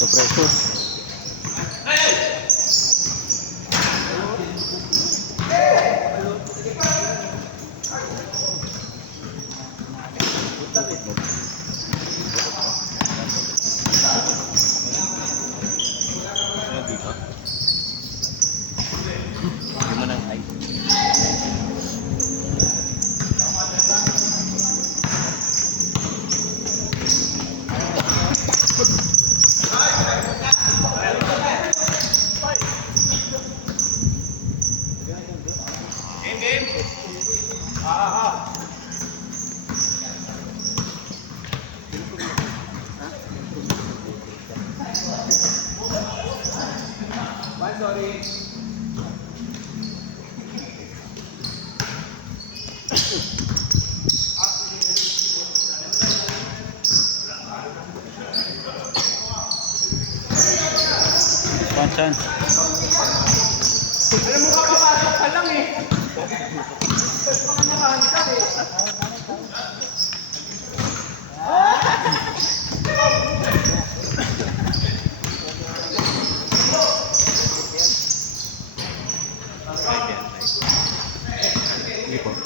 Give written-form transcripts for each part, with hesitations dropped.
to pressure. Hindi mo nang height. Sorry. Panchan. Alam mo kapapasok ka lang eh. Mga nakahan ka eh.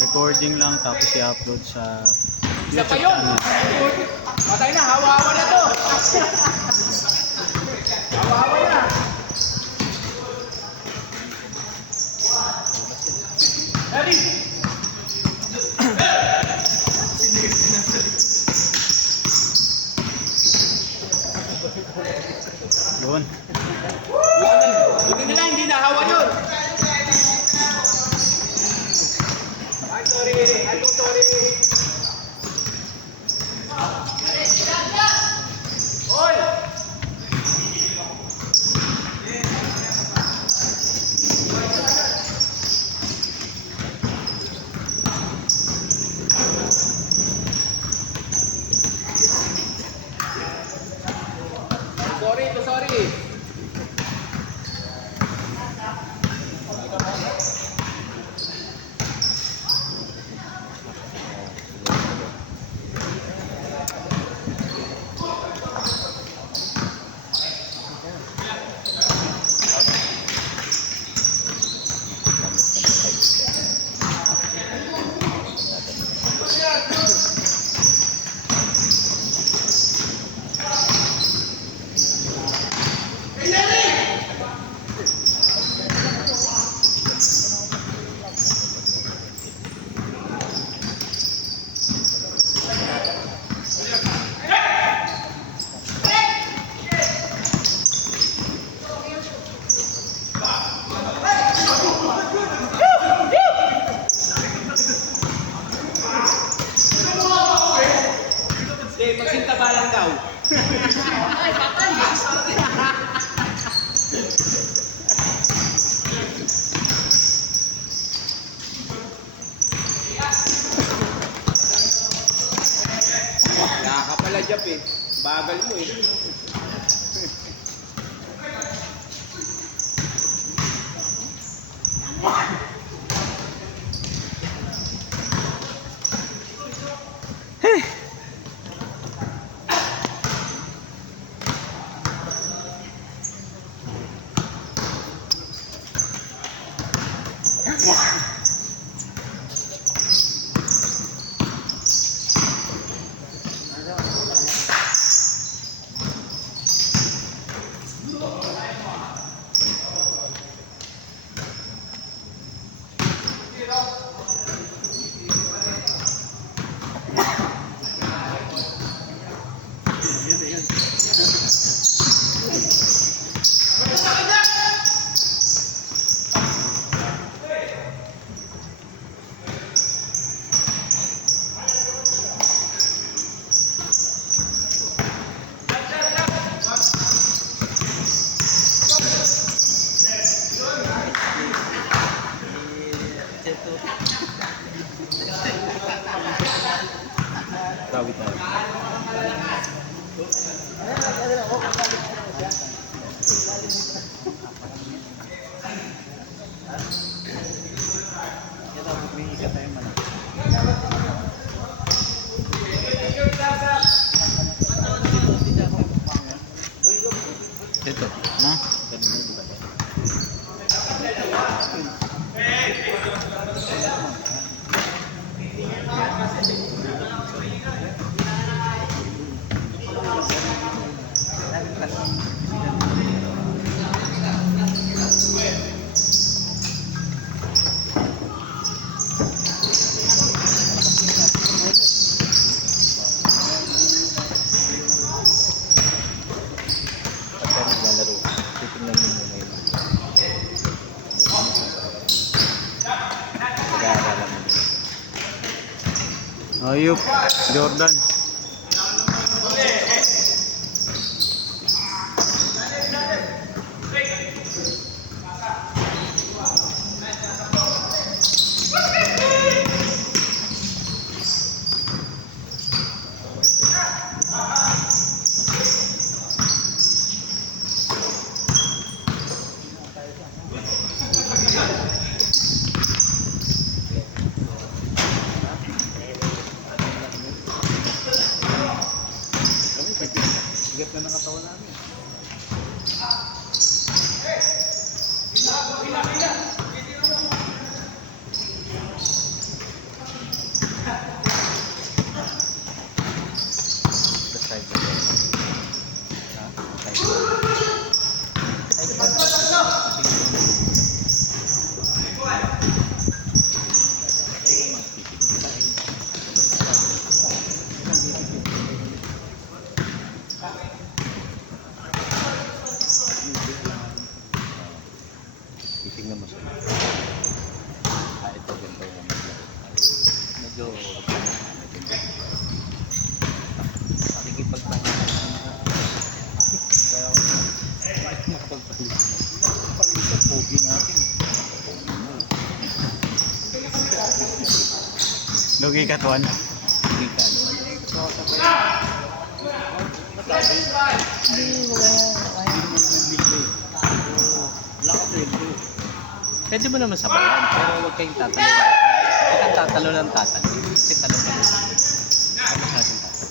Recording lang tapos i-upload sa Isa pa YouTube yun. channel. Patay na, hawa-hawa na to. Hawa-hawa na. Ready? Doon. Buti nila hindi nahawa yun. I'm sorry. I'm so sorry. Oy! Sorry, sorry. Magsinta ba lang daw? Ay, patay! Kaya ka pala, Jap eh. Bagal mo eh. Tawid tayo. Ayup, Jordan. Sigat na ng katawan namin. Titingnan mo siya. Ito ganito yung medyo nakikipagpahinga kaya makapagpahinga pag-isip, pogi natin Lugi ka, Tuan. hindi ka pwede mo naman sabayan, pero huwag kayong tatalo. Huwag kang tatalo ng tatalo. Kasi talo ka lang. Ano sa ating tatalo?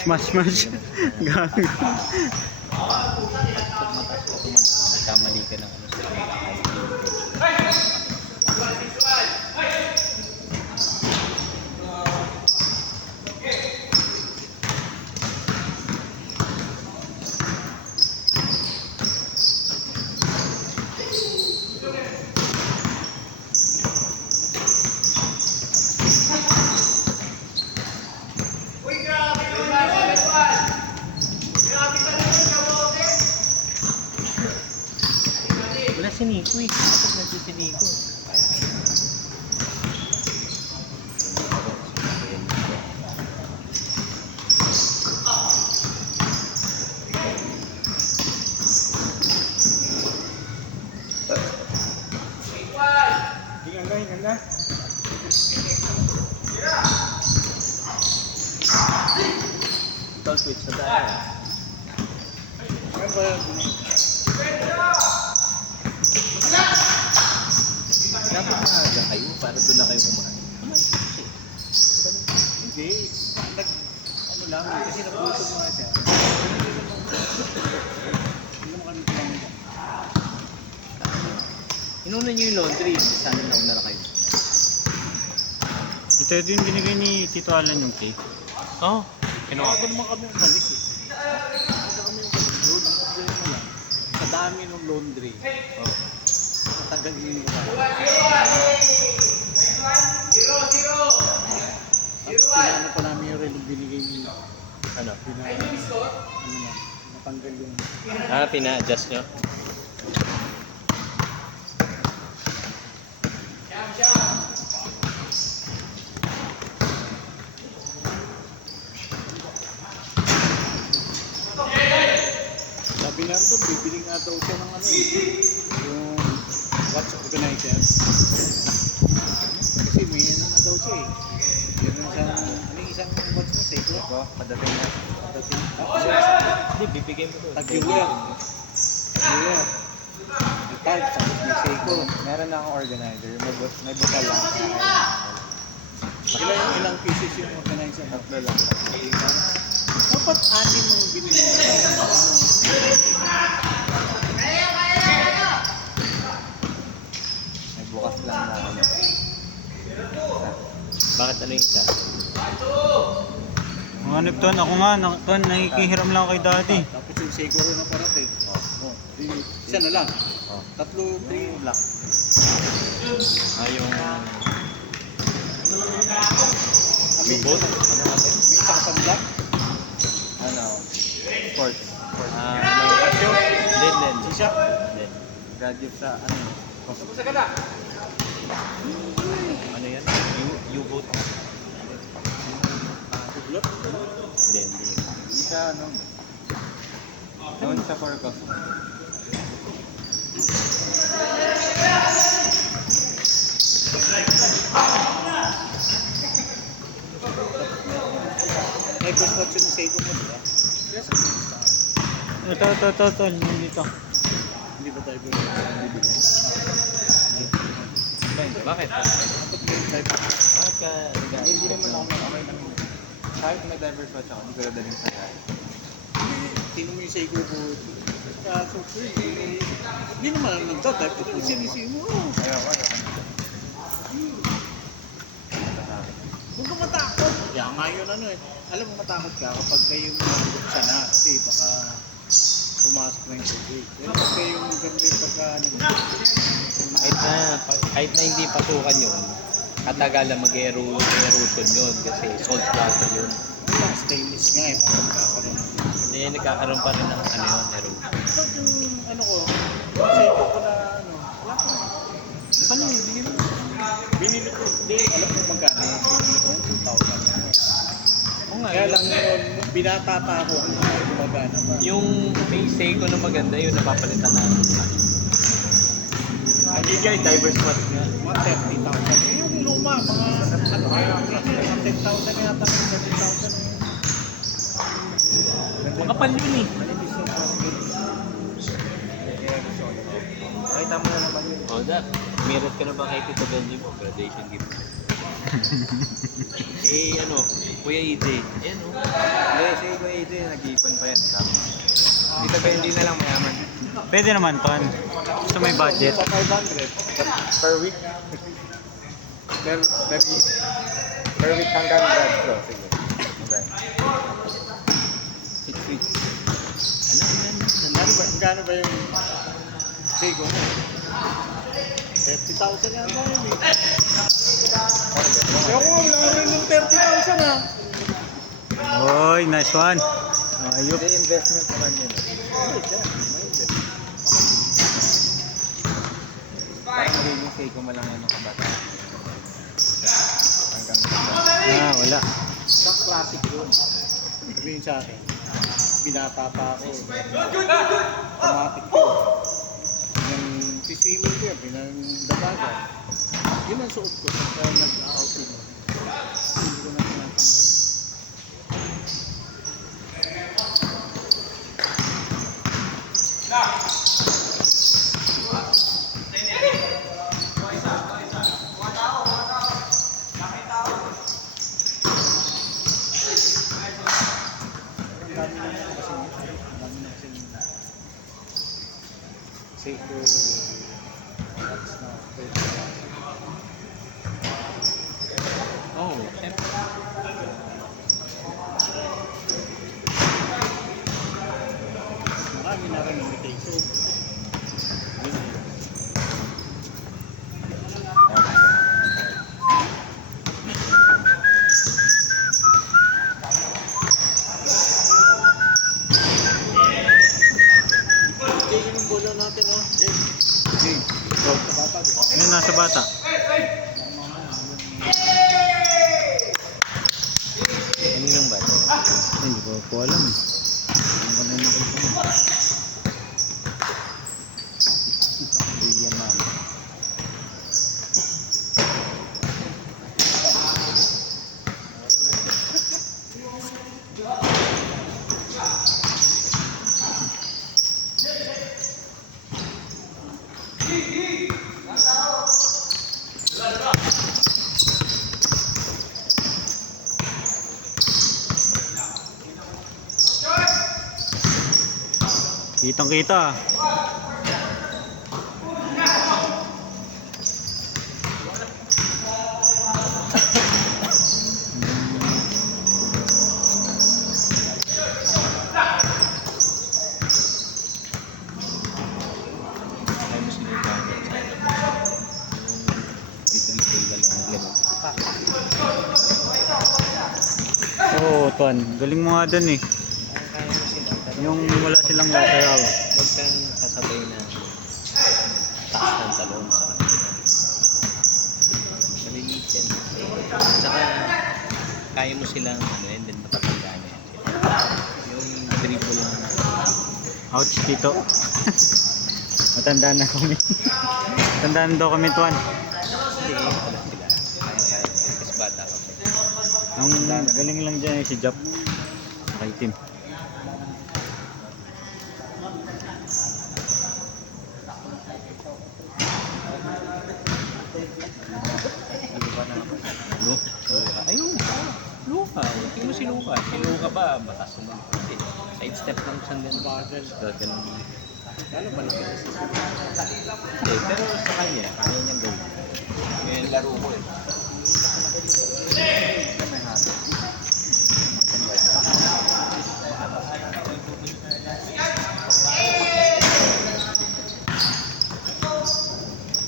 Match. Gago. Pag mataas ka tumalon, nagkamali ka ng ano sa kanila. Wala si Nico eh. Dapat nandun si Nico. Hingga. Ito, switch na tayo. Ano ba yun? Dapat maaga kayo para doon na kayo kumain. Hindi. Ano lang, kasi naputog mga siya. Hindi naman kami kumain. Inuna nyo yung laundry. Sana nauna na kayo. Ito yung binigay ni Tito Alan yung cake. Oo. Kinuha ko naman kami umalis eh. Kaya kami umalis doon, ang problema lang. Sa dami ng laundry. Oh. Matagal yung iba. Pinano pa namin yung relo binigay niyo. Ano? Natanggal yung... Pina-adjust nyo? Sabi nga ito, bibili nga daw siya ng ano eh. Yung watch organizer. Kasi may ano na daw siya eh. Yun ang isang, ano yung isang watch mo, Seiko? Padating na. Dating, Hindi, bibigay mo doon. tag-viewer. Tag-viewer. May tag, tapos may Seiko. Meron na akong organizer. May bukal lang. Ilang pieces yung organizer? Tatlo lang. Dapat anim ang binili mo. May bukas lang na ano. Bakit ano yung isa? Mga ano, Tuan, ako nga, Tuan, nakikihiram lang ako kay Daddy. Tapos yung Seiko rin na parating. Oh, isa na lang. Oh. Tatlo, 3 black. Yung... Yung boat? Ano natin? May isa ka pa black? Ano? Sport. Hindi. Siya? Hindi. Graduate sa ano? Ano yan? U-boat. Tuglot? Hindi. Hindi siya ano? Noon sa Porcos. May first watch yung Seiko mo, diba? Yes, Ito. Nandito. hindi ba tayo bibigyan? Bakit? Dapat may type. Bakit ka Hindi naman ako okay lang. Kahit may diverse watch ako, hindi ko dadaling sa kaya. Tingnan mo yung Seiko ko. Kaso, hindi naman ang nagtatype. Ito sinisi mo. Ayaw. Huwag kang matakot. Kaya nga yun ano eh. Alam mo matakot ka kapag kayo buksan na. Kasi baka pumasok na yung tubig. Pero pag kayo ganda yung pagka Kahit na hindi pasukan yun, katagalan mag-erosion yun kasi salt water yun. stainless nga eh. Parang magkakaroon. Hindi, nagkakaroon pa rin ng ano yun, erosion. Pag yung ano ko, Seiko ko na ano, wala ko. Paano yun? Bigyan mo. Binili ko, hindi, alam mo magkano. Binili ko yung 2,000 na yun. Oo nga, Kaya lang yun, binata pa ako kung gumagana pa. yung may Seiko na maganda yun, napapalitan na Hindi diverse watch nga. Mga 30,000. Yung luma, mga ano, mga 10,000 yata, 30,000. makapal yun eh. Manipis yung basket. Kaya gusto ko. Nakita mo na naman yun. O, Dak, meron ka na ba kay Tito Benji mo? Graduation gift. Ano, Kuya Ide. Ayan o. Hindi, si Kuya Ito nag-iipon pa yan. Dito ba hindi na lang mayaman? Pwede naman, Ton. Gusto may budget. Sa 500 per week. Per week hanggang grad ko. Sige. Okay. 6 weeks. Gano'n ba yung Seiko mo? 30,000 yan ba yun eh? Kaya ko nga wala rin yung 30,000 ha. Oy, nice one. Ayup. Hindi, investment naman yun. Wait, yan. May investment. Parang magiging Seiko mo lang yan ng kabataan. Hanggang Wala. isang classic yun. Sabihin sa akin, binata pa ako. Automatic yun. Yung siswimming ko yun, pinangdabagan. Yun ang suot ko sa nag-outing. Hindi ko na tinatanggal. Ang dami na kasi niya. Ang dami na kasi niya. Seiko watch na. Oo, syempre. Marami na rin limitation. Yun eh. Jay, yun yung bola natin ah. Jay. Sa bata, di ba? Ano nasa bata? Ano yung ba? Hindi ko po alam. Ano ka na nakita mo? Hindi yan, ma'am. Kitang kita. Ay, mas yung gamit. Yung D3K na lang ganun. Oo, Ton. Galing mo nga dun eh. Kaya mo sila. Yung wala silang lateral. Huwag kang sasabay na taas ng talon sa kanila. Maliliit yan. Tsaka, kaya mo silang ano yun, then matatanda niya yan sila. Yung dribble lang na. Ouch, Tito. Matandaan na kami. Matandaan daw kami, Tuan. Hindi, wala sila. Kaya-kaya. Kasi bata ka pa. Ang galing lang dyan si Jap. Okay, team. Luka. Ayun. Luka. Tingnan mo si Luka. Si Luka ba? Batas naman. Hindi. Side step lang siyang ganun. Ganun. Lalo malaki. Hindi, pero sa kanya, kaya niyang gawin. Ngayon laro ko eh.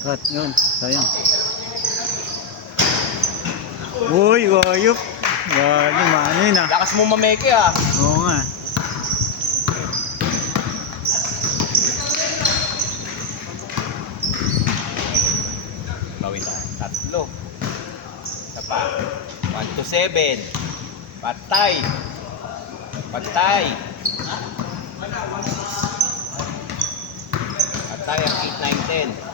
Cut, yun. Sayang. Uy, wayop. Gagi, maano yun ah. Lakas mo mameke ah. Oo nga. Bawin tayo. Tatlo. Isa pa. 1 to 7. Patay. Patay. Patay ang 8, 9, 10.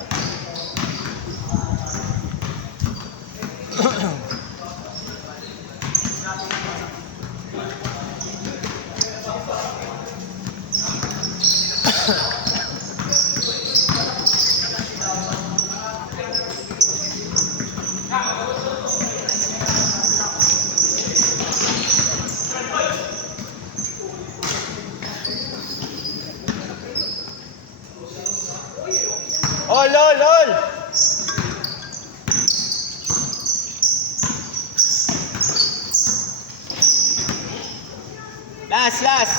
Ol, ol, ol! Last, last!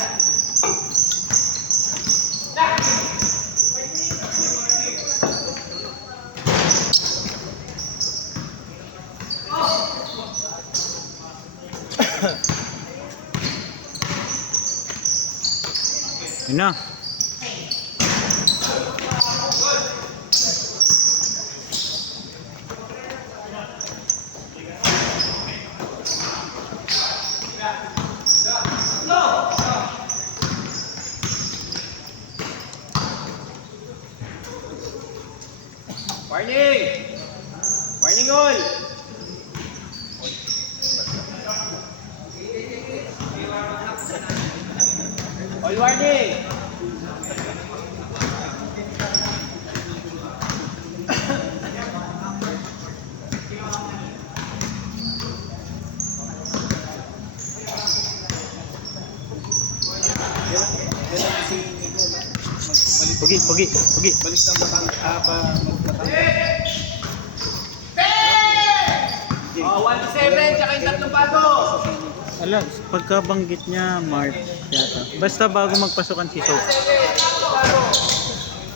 Yun na. Warning! Warning all! All warning! Pugi, pugi, pugi. Balik ng Oh, 1 to 7, tsaka yung tatlong bago! Ala, pagkabanggit niya, March yata. Basta bago magpasukan si Soap.